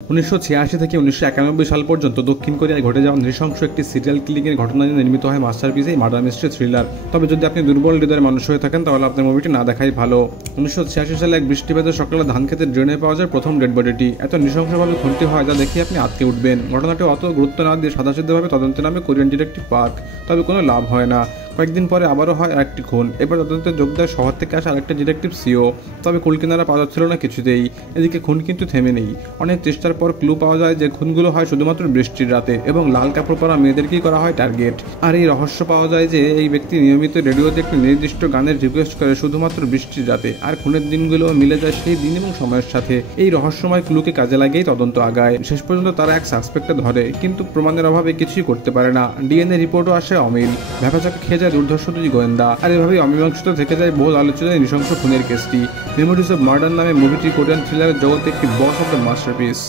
1986 থেকে 1991 সাল পর্যন্ত দক্ষিণ কোরিয়ায় ঘটে যাওয়া নৃশংস একটি সিরিয়াল কিলিংয়ের ঘটনা নিয়ে নির্মিত হয় মাস্টারপিস এই মার্ডার মিস্ট্রি থ্রিলার। তবে যদি আপনি দুর্বল হৃদয়ের মানুষ হয়ে থাকেন তাহলে আপনার মুভিটি না দেখাই ভালো। 1986 সালে এক বৃষ্টিভেজা সকালে ধান খেতের ড্রেনে পাওয়া যায় প্রথম ডেড বডিটি। এত নৃশংসভাবে খুনটি হয় যা দেখে আপনি আটকে উঠবেন। ঘটনাটি অত গুরুত্ব না দিয়ে সাদাসিধেভাবে তদন্তে নামে কোরিয়ান ডিটেকটিভ পার্ক। তবে কোনো লাভ হয় না। কয়েকদিন পরে আবারও হয় আরেকটি খুন। এবার তদন্তে যোগ দেয় শহর থেকে আসা আরেকটা ডিটেকটিভ সিও। তবে কুলকিনারা পাওয়া যাচ্ছিল না কিছুতেই। এদিকে খুন কিন্তু থেমে নেই। অনেক চেষ্টার পর ক্লু পাওয়া যায় যে খুনগুলো হয় শুধুমাত্র বৃষ্টির রাতে এবং লাল কাপড় পরা মেয়েদেরকেই করা হয় টার্গেট। আর এই রহস্য পাওয়া যায় যে এই ব্যক্তি নিয়মিত রেডিওতে একটি নির্দিষ্ট গানের রিকোয়েস্ট করে শুধুমাত্র বৃষ্টির রাতে। আর খুনের দিনগুলো মিলে যায় সেই দিন এবং সময়ের সাথে। এই রহস্যময় ক্লুকে কাজে লাগিয়েই তদন্ত আগায়। শেষ পর্যন্ত তারা এক সাসপেক্টে ধরে, কিন্তু প্রমাণের অভাবে কিছুই করতে পারে না। ডিএনএ রিপোর্টও আসে অমিল। ভ্যাপাচাকে খেয়ে যায় দুর্ধর্ষ দুই গোয়েন্দা। আর এভাবেই অমীমাংসিত থেকে যায় বহুল আলোচিত নৃশংস খুনের কেসটি। মেমোরিজ অফ মার্ডার নামে মুভিটি কোরিয়ান থ্রিলারের জগতে একটি বস অফ দ্য মাস্টারপিস।